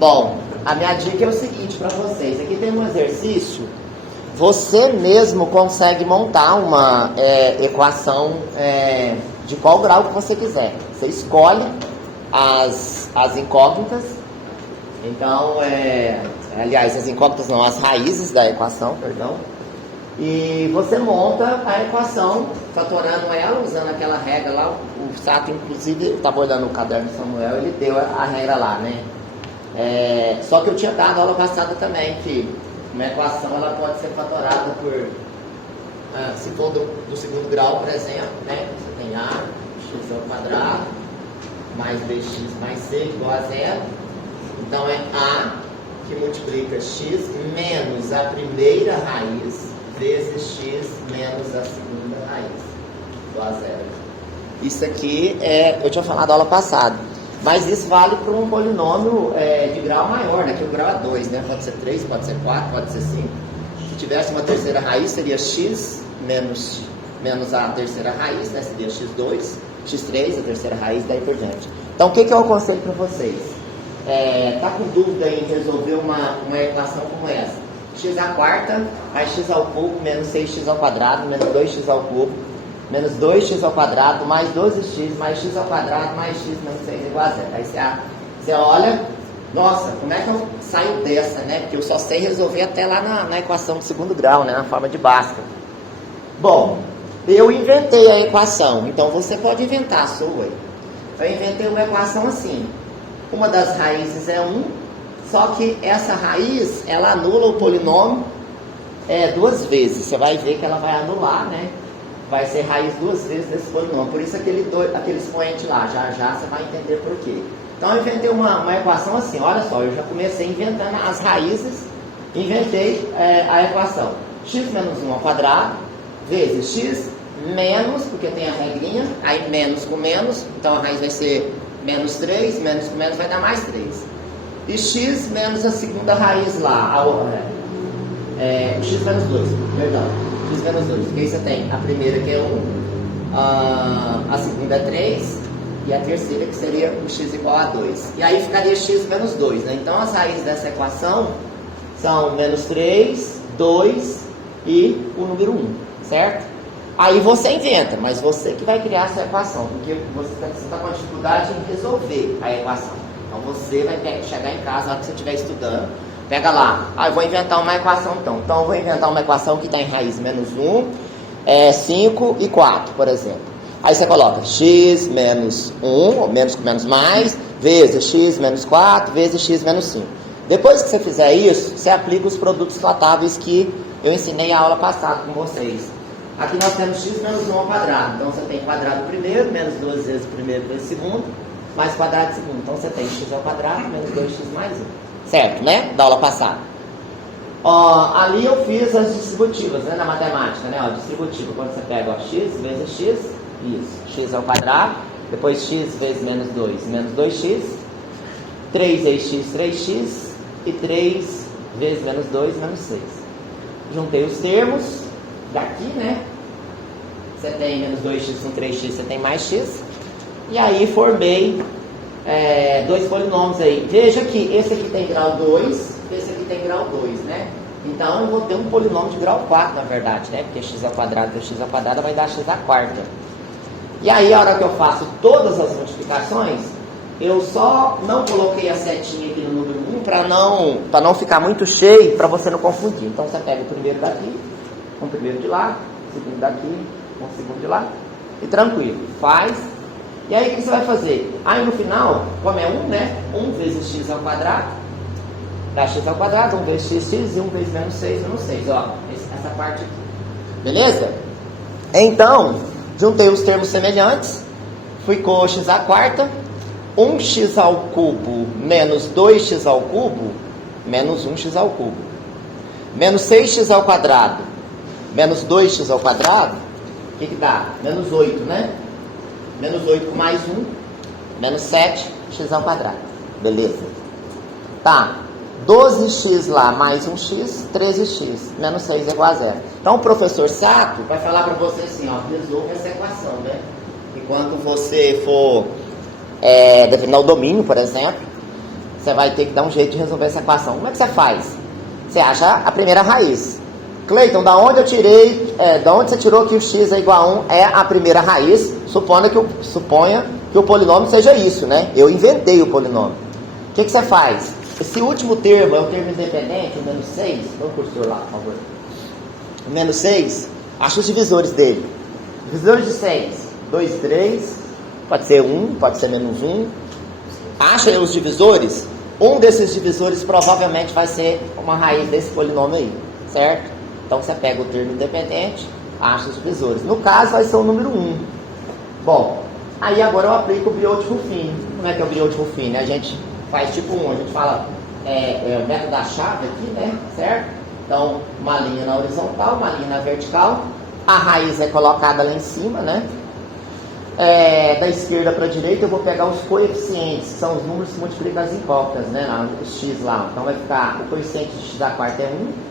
Bom, a minha dica é o seguinte para vocês. Aqui tem um exercício. Você mesmo consegue montar uma equação de qual grau que você quiser. Você escolhe as incógnitas. Então, aliás, as incógnitas não, as raízes da equação, perdão. E você monta a equação, fatorando ela, usando aquela regra lá. O Sato, inclusive, eu estava olhando o caderno do Samuel, ele deu a regra lá, né? Só que eu tinha dado aula passada também, que uma equação ela pode ser fatorada por, se for do segundo grau, por exemplo, né? Você tem A, x ao quadrado, mais bx mais c igual a zero. Então é A que multiplica x menos a primeira raiz vezes x menos a segunda raiz igual a zero. Isso aqui eu tinha falado na aula passada. Mas isso vale para um polinômio de grau maior, né? Que o grau é 2, né? Pode ser 3, pode ser 4, pode ser 5. Se tivesse uma terceira raiz, seria x menos a terceira raiz, né? Seria x2, x3, a terceira raiz, daí por diante. Então, o que eu aconselho para vocês? Tá com dúvida em resolver uma equação como essa? X à quarta, mais x ao cubo, menos 6x ao quadrado, menos 2x ao cubo, menos 2x ao quadrado, mais 12x, mais x ao quadrado, mais x menos 6 igual a zero. Aí você olha, nossa, como é que eu saio dessa, né? Porque eu só sei resolver até lá na equação de segundo grau, né? Na forma de Bhaskara. Bom, eu inventei a equação, então você pode inventar a sua. Eu inventei uma equação assim. Uma das raízes é 1, só que essa raiz, ela anula o polinômio duas vezes. Você vai ver que ela vai anular, né? Vai ser raiz duas vezes desse polinômio. Por isso aquele expoente lá, já você vai entender por quê. Então eu inventei uma equação assim, olha só, eu já comecei inventando as raízes, inventei a equação x menos 1 ao quadrado, vezes x menos, porque tem a regrinha, aí menos com menos, então a raiz vai ser menos 3, menos com menos vai dar mais 3. E x menos a segunda raiz lá, x menos 2, perdão. X menos 2, porque aí você tem a primeira que é 1, a segunda é 3 e a terceira que seria o x igual a 2. E aí ficaria x menos 2, né? Então as raízes dessa equação são menos 3, 2 e o número 1, certo? Aí você inventa, mas você que vai criar essa equação, porque você está com dificuldade em resolver a equação. Então você vai chegar em casa, na hora que você estiver estudando, pega lá, eu vou inventar uma equação então. Então eu vou inventar uma equação que está em raiz menos 1, 5 e 4, por exemplo. Aí você coloca x menos 1, ou menos com menos mais, vezes x menos 4, vezes x menos 5. Depois que você fizer isso, você aplica os produtos tratáveis que eu ensinei a aula passada com vocês. Aqui nós temos x menos 1 ao quadrado. Então você tem quadrado primeiro, menos 2 vezes primeiro vezes segundo, mais quadrado segundo. Então você tem x ao quadrado, menos 2x mais 1. Certo, né? Da aula passada. Ali eu fiz as distributivas, né? Na matemática, né? Distributiva, quando você pega x vezes x, isso, x ao quadrado, depois x vezes menos 2, menos 2x, 3x, 3x, e 3 vezes menos 2, menos 6. Juntei os termos daqui, né? Você tem menos 2x com 3x, você tem mais x. E aí formei dois polinômios aí. Veja que esse aqui tem grau 2, esse aqui tem grau 2, né? Então eu vou ter um polinômio de grau 4, na verdade, né? Porque x ao quadrado vezes x ao quadrado vai dar x à quarta. E aí, a hora que eu faço todas as multiplicações, eu só não coloquei a setinha aqui no número 1 para não ficar muito cheio, para você não confundir. Então você pega o primeiro daqui, com o primeiro de lá, o segundo daqui, com o segundo de lá, e tranquilo, faz. E aí o que você vai fazer? Aí no final, como é 1, né? 1 vezes x ao quadrado, dá x ao quadrado, 1 vezes x, e 1 vezes menos 6, menos 6, ó, essa parte aqui. Beleza? Então, juntei os termos semelhantes, fui com x à quarta, 1x ao cubo menos 2x ao cubo, menos 1x ao cubo. Menos 6x ao quadrado, menos 2x ao quadrado, o que dá? Menos 8, né? Menos 8 com mais 1, menos 7x ao quadrado. Beleza? Tá. 12x lá mais 1x, 13x, menos 6 é igual a 0. Então o professor Sato vai falar para você assim, resolva essa equação, né? E quando você for determinar o domínio, por exemplo, você vai ter que dar um jeito de resolver essa equação. Como é que você faz? Você acha a primeira raiz. Cleiton, da onde você tirou que o x é igual a 1 é a primeira raiz, suponha que o polinômio seja isso, né? Eu inventei o polinômio. O que você faz? Esse último termo é o termo independente, o menos 6. Vamos cursor lá, por favor. O menos 6, acha os divisores dele. Divisores de 6, 2, 3, pode ser 1, pode ser menos 1. Acha os divisores. Um desses divisores provavelmente vai ser uma raiz desse polinômio aí, certo? Então você pega o termo independente, acha os divisores. No caso vai ser o número 1. Bom, aí agora eu aplico o Biot-Ruffin. Como é que é o Biot-Ruffin? A gente faz tipo 1, a gente fala o método da chave aqui, né? Certo? Então, uma linha na horizontal, uma linha na vertical. A raiz é colocada lá em cima, né? Da esquerda para a direita eu vou pegar os coeficientes, que são os números que multiplicam as incógnitas, né? Os x lá. Então vai ficar o coeficiente de x à quarta é 1,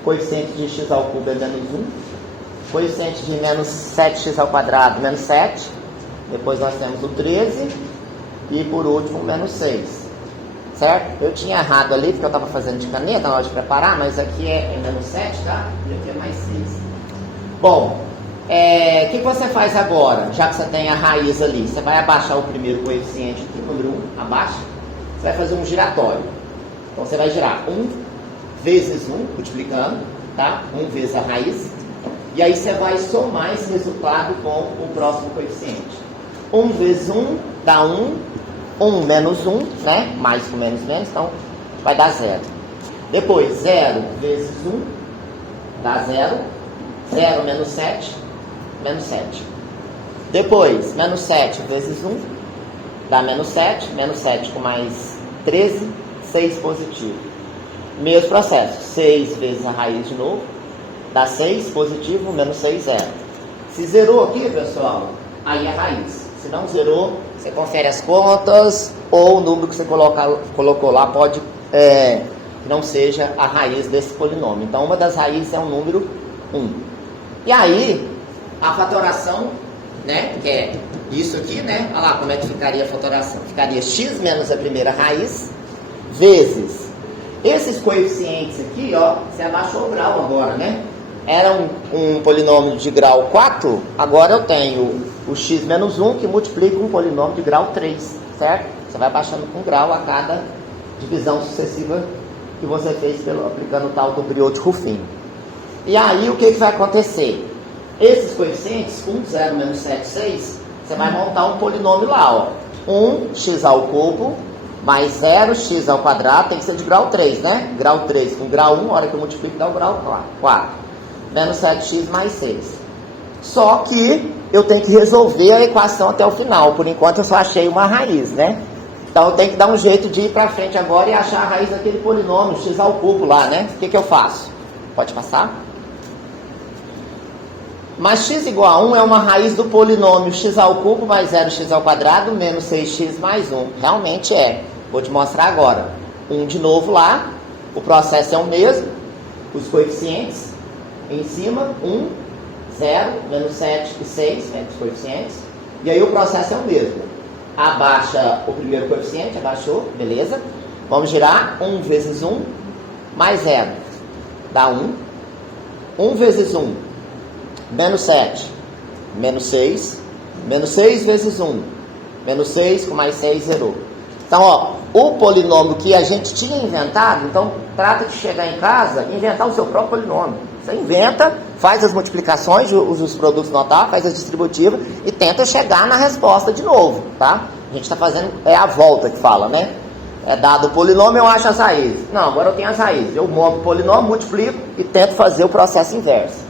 o coeficiente de x ao cubo é menos 1, o coeficiente de menos 7x ao quadrado, menos 7, depois nós temos o 13 e por último menos 6, certo? Eu tinha errado ali porque eu estava fazendo de caneta na hora de preparar, mas aqui é menos 7, tá? E aqui é mais 6. Bom, o que você faz agora, já que você tem a raiz ali? Você vai abaixar o primeiro coeficiente aqui, número 1, abaixa. Você vai fazer um giratório. Então você vai girar 1 vezes 1, multiplicando, tá? 1 vezes a raiz. E aí você vai somar esse resultado com o próximo coeficiente. 1 vezes 1 dá 1, 1 menos 1, né? Mais com menos, então vai dar 0. Depois, 0 vezes 1 dá 0. 0 menos 7, menos 7. Depois, menos 7 vezes 1 dá menos 7. Menos 7 com mais 13, 6 positivo. Mesmo processo, 6 vezes a raiz de novo, dá 6 positivo, menos 6, 0. Se zerou aqui, pessoal, aí é raiz. Se não zerou, você confere as contas, ou o número que você colocou lá pode que não seja a raiz desse polinômio. Então, uma das raízes é o número 1. E aí, a fatoração, né, que é isso aqui, né? Olha lá como é que ficaria a fatoração. Ficaria x menos a primeira raiz, vezes esses coeficientes aqui, ó, você abaixou o grau agora, né? Era um polinômio de grau 4, agora eu tenho o x menos 1 que multiplica um polinômio de grau 3, certo? Você vai baixando com grau a cada divisão sucessiva que você fez aplicando o tal do Biot-Ruffin. E aí o que vai acontecer? Esses coeficientes, 1, 0, menos 7, 6, você vai montar um polinômio lá, ó. 1x ao cubo mais 0x ao quadrado, tem que ser de grau 3, né? Grau 3 com grau 1, a hora que eu multiplico dá o grau 4. Menos 7x mais 6. Só que eu tenho que resolver a equação até o final. Por enquanto eu só achei uma raiz, né? Então eu tenho que dar um jeito de ir para frente agora e achar a raiz daquele polinômio, x ao cubo lá, né? O que eu faço? Pode passar? Mas x igual a 1 é uma raiz do polinômio x ao cubo mais 0x ao quadrado menos 6x mais 1. Realmente é. Vou te mostrar agora. 1 de novo lá. O processo é o mesmo. Os coeficientes em cima. 1, 0, menos 7 e 6. Os coeficientes. E aí o processo é o mesmo. Abaixa o primeiro coeficiente. Abaixou. Beleza. Vamos girar. 1 vezes 1 mais 0. Dá 1. 1 vezes 1. Menos 7, menos 6, menos 6 vezes 1, menos 6 com mais 6, zerou. Então, ó, o polinômio que a gente tinha inventado, então trata de chegar em casa e inventar o seu próprio polinômio. Você inventa, faz as multiplicações, usa os produtos notáveis, faz as distributivas e tenta chegar na resposta de novo, tá? A gente está fazendo, a volta que fala, né? É dado o polinômio, eu acho as raízes. Não, agora eu tenho as raízes. Eu monto o polinômio, multiplico e tento fazer o processo inverso.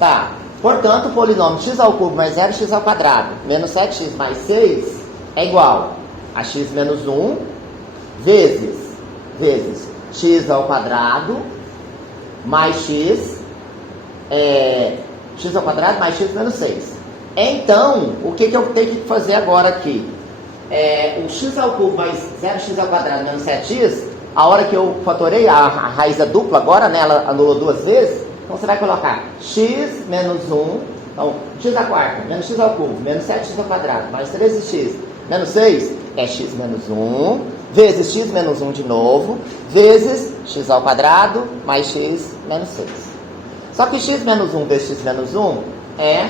Tá? Portanto, o polinômio x ao cubo mais 0x ao quadrado menos 7x mais 6 é igual a x menos 1 vezes x ao quadrado mais x ao quadrado mais x menos 6. Então, o que eu tenho que fazer agora aqui? O x ao cubo mais 0x ao quadrado menos 7x, a hora que eu fatorei, a raiz é dupla agora, né, ela anula duas vezes. Então você vai colocar x menos 1, então x à quarta, menos x ao cubo, menos 7x ao quadrado, mais 13x, menos 6, é x menos 1, vezes x menos 1 de novo, vezes x ao quadrado mais x menos 6. Só que x menos 1 vezes x menos 1 é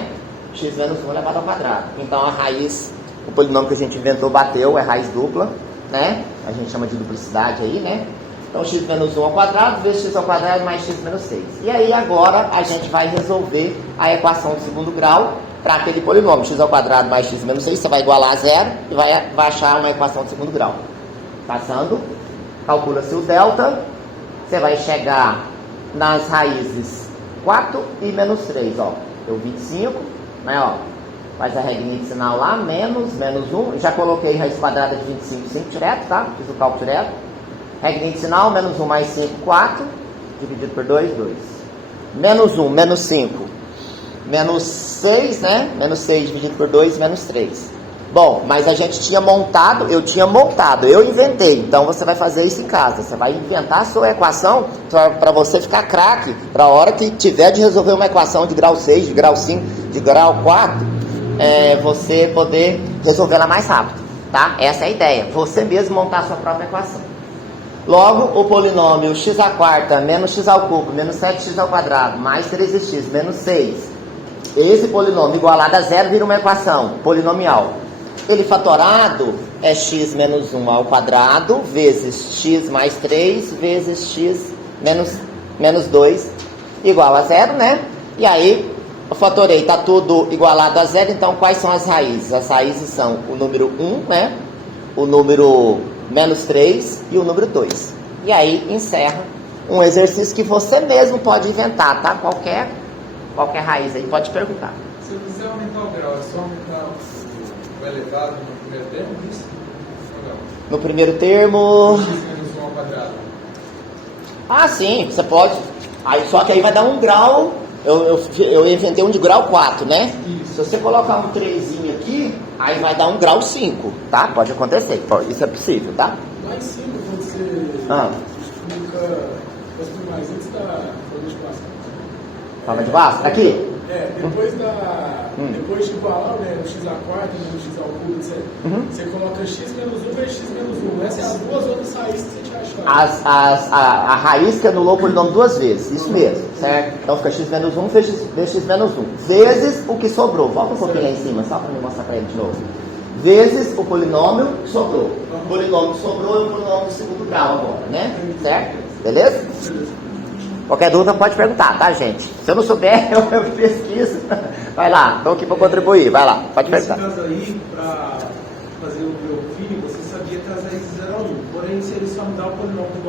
x menos 1 elevado ao quadrado. Então a raiz, o polinômio que a gente inventou bateu, é raiz dupla, né? A gente chama de duplicidade aí, né? Então x menos 1 ao quadrado vezes x ao quadrado mais x menos 6. E aí agora a gente vai resolver a equação de segundo grau para aquele polinômio. X ao quadrado mais x menos 6, você vai igualar a zero e vai achar uma equação de segundo grau. Passando, calcula-se o delta, você vai chegar nas raízes 4 e menos 3, ó. Deu 25, né, ó. Faz a regrinha de sinal lá, menos 1. Já coloquei raiz quadrada de 25, 5 direto, tá? Fiz o cálculo direto. Regrinha de sinal, menos 1 mais 5, 4. Dividido por 2, 2. Menos 1, menos 5. Menos 6, né? Menos 6 dividido por 2, menos 3. Bom, mas a gente tinha montado, eu inventei. Então você vai fazer isso em casa. Você vai inventar a sua equação para você ficar craque. Para a hora que tiver de resolver uma equação de grau 6, de grau 5, de grau 4, você poder resolver ela mais rápido, tá? Essa é a ideia. Você mesmo montar a sua própria equação. Logo, o polinômio x à quarta menos x ao cubo menos 7x ao quadrado mais 3x menos 6. Esse polinômio igualado a zero vira uma equação polinomial. Ele fatorado é x menos 1 ao quadrado vezes x mais 3 vezes x menos 2 igual a zero, né? E aí, eu fatorei, está tudo igualado a zero, então quais são as raízes? As raízes são o número 1, né? O número menos 3 e o número 2. E aí, encerra um exercício que você mesmo pode inventar, tá? Qualquer raiz aí, pode perguntar. Se eu quiser aumentar o grau, é só aumentar o elevado no primeiro termo, isso? Ou não? No primeiro termo... X menos 1 ao quadrado. Ah, sim, você pode. Aí, só que aí vai dar um grau. Eu inventei um de grau 4, né? Isso. Se você colocar um 3 aqui, aí vai dar um grau 5, tá? Pode acontecer, isso é possível, tá? Mais 5 quando você explica as primazes da folha de plástico. Forma de Bhaskara? Aqui? Depois de igualar, né, o x à quarta, o x ao cubo, etc. Você coloca x menos 1 vezes x menos 1. Essas são as duas outras raízes que você tinha achado. A raiz que anulou o polinômio duas vezes, isso mesmo, certo? Então fica x menos 1 vezes x menos 1. Vezes o que sobrou. Volta um pouquinho lá em cima, só para me mostrar para ele de novo. Vezes o polinômio que sobrou. O polinômio que sobrou é o polinômio do segundo grau agora, né? Certo? Beleza? Qualquer dúvida pode perguntar, tá, gente? Se eu não souber, eu pesquiso. Vai lá, estou aqui para contribuir. Vai lá, pode perguntar. Nesse caso aí, para fazer o meu filho, você sabia que as raízes eram 1. Porém, se ele só mudar o polinômio do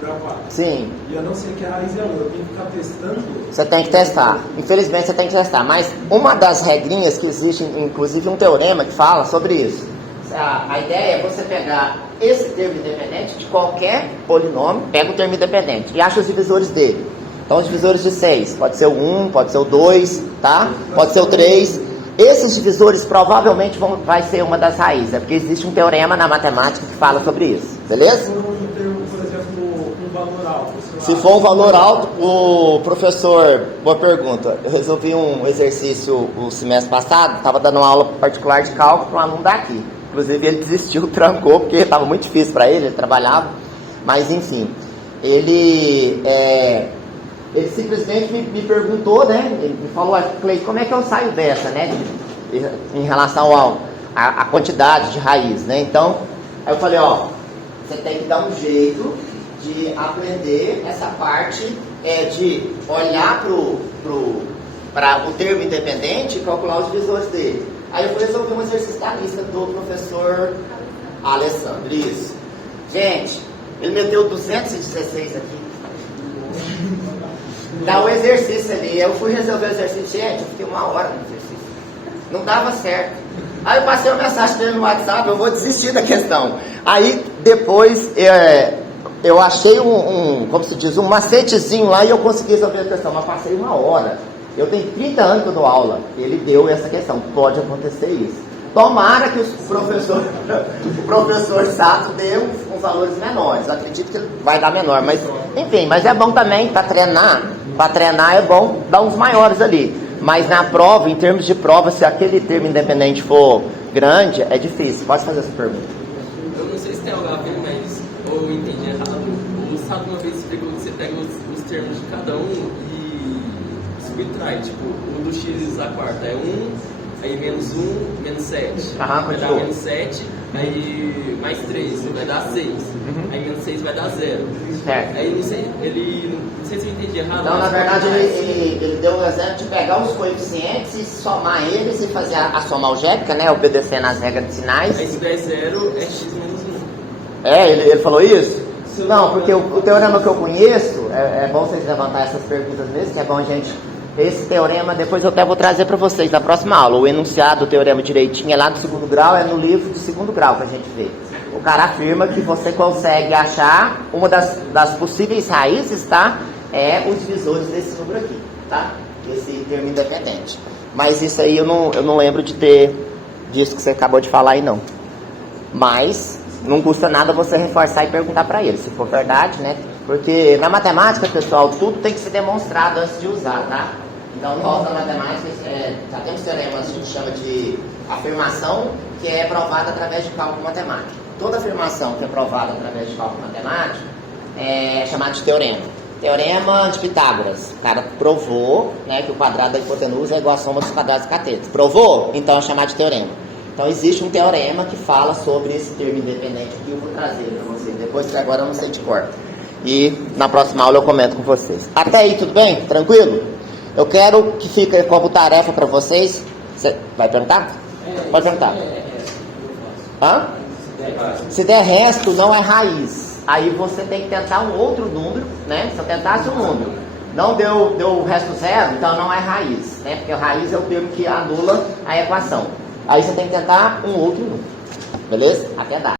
grau 4. Sim. E eu não sei que a raiz é 1, eu tenho que ficar testando. Você tem que testar. Infelizmente, você tem que testar. Mas uma das regrinhas que existe, inclusive um teorema que fala sobre isso. A ideia é você pegar esse termo independente de qualquer polinômio, pega o termo independente e acha os divisores dele. Então, os divisores de 6, pode ser o 1, pode ser o 2, tá? Pode ser o 3. Esses divisores provavelmente vai ser uma das raízes, porque existe um teorema na matemática que fala sobre isso, beleza? Se for um termo, por exemplo, um valor alto. Se for um valor alto, o professor, boa pergunta, eu resolvi um exercício o semestre passado, estava dando uma aula particular de cálculo para um aluno daqui. Inclusive ele desistiu, trancou, porque estava muito difícil para ele trabalhava. Mas enfim, ele simplesmente me perguntou, né? Ele me falou, Cleiton, como é que eu saio dessa, né? Em relação à quantidade de raiz, né? Então, aí eu falei, ó, você tem que dar um jeito de aprender essa parte de olhar para o termo independente e calcular os divisores dele. Aí eu fui resolver um exercício da lista do professor Alessandro. Isso. Gente, ele meteu 216 aqui. Dá o exercício ali. Eu fui resolver o exercício. Gente, eu fiquei 1 hora no exercício. Não dava certo. Aí eu passei uma mensagem dele no WhatsApp, eu vou desistir da questão. Aí depois eu achei como se diz, um macetezinho lá e eu consegui resolver a questão, mas passei 1 hora. Eu tenho 30 anos que eu dou aula. Ele deu essa questão. Pode acontecer isso. Tomara que o professor Sato dê uns valores menores. Eu acredito que ele vai dar menor. Mas, enfim, mas é bom também para treinar. Para treinar é bom dar uns maiores ali. Mas na prova, em termos de prova, se aquele termo independente for grande, é difícil. Pode fazer essa pergunta. Eu não sei se tem algo a ver, mas ou eu entendi errado. O Sato uma vez explicou que você pega os termos de cada um e subtrai. Tipo, o do x à quarta é 1, aí menos 1, menos 7. Vai dar menos 7, aí mais 3, vai dar 6. Aí menos 6 vai dar 0. Certo. Aí não sei se eu entendi errado. Então, na verdade, ele deu o exemplo de pegar os coeficientes e somar eles e fazer a soma algébrica, né? Obedecendo às regras de sinais. Aí se der 0, é x menos 1. É, ele falou isso? Não, porque o teorema que eu conheço, é bom vocês levantarem essas perguntas mesmo, que é bom a gente... Esse teorema, depois eu até vou trazer para vocês na próxima aula. O enunciado do teorema direitinho é lá do 2º grau, é no livro do 2º grau que a gente vê. O cara afirma que você consegue achar uma das possíveis raízes, tá? É os divisores desse número aqui, tá? Esse termo independente. Mas isso aí eu não lembro de ter disso que você acabou de falar aí, não. Mas não custa nada você reforçar e perguntar para ele, se for verdade, né? Porque na matemática, pessoal, tudo tem que ser demonstrado antes de usar, tá? Então, nós na matemática já temos teoremas que a gente chama de afirmação, que é provada através de cálculo matemático. Toda afirmação que é provada através de cálculo matemático é chamada de teorema. Teorema de Pitágoras. O cara provou, né, que o quadrado da hipotenusa é igual à soma dos quadrados dos catetos. Provou? Então é chamado de teorema. Então existe um teorema que fala sobre esse termo independente que eu vou trazer para vocês. Depois que agora eu não sei de cor. E na próxima aula eu comento com vocês. Até aí, tudo bem? Tranquilo? Eu quero que fique como tarefa para vocês. Você vai perguntar? Pode perguntar. Hã? Se der resto, não é raiz. Aí você tem que tentar um outro número, né? Se eu tentasse um número, não deu o resto zero, então não é raiz, né? Porque a raiz é o termo que anula a equação. Aí você tem que tentar um outro número. Beleza? Até dá.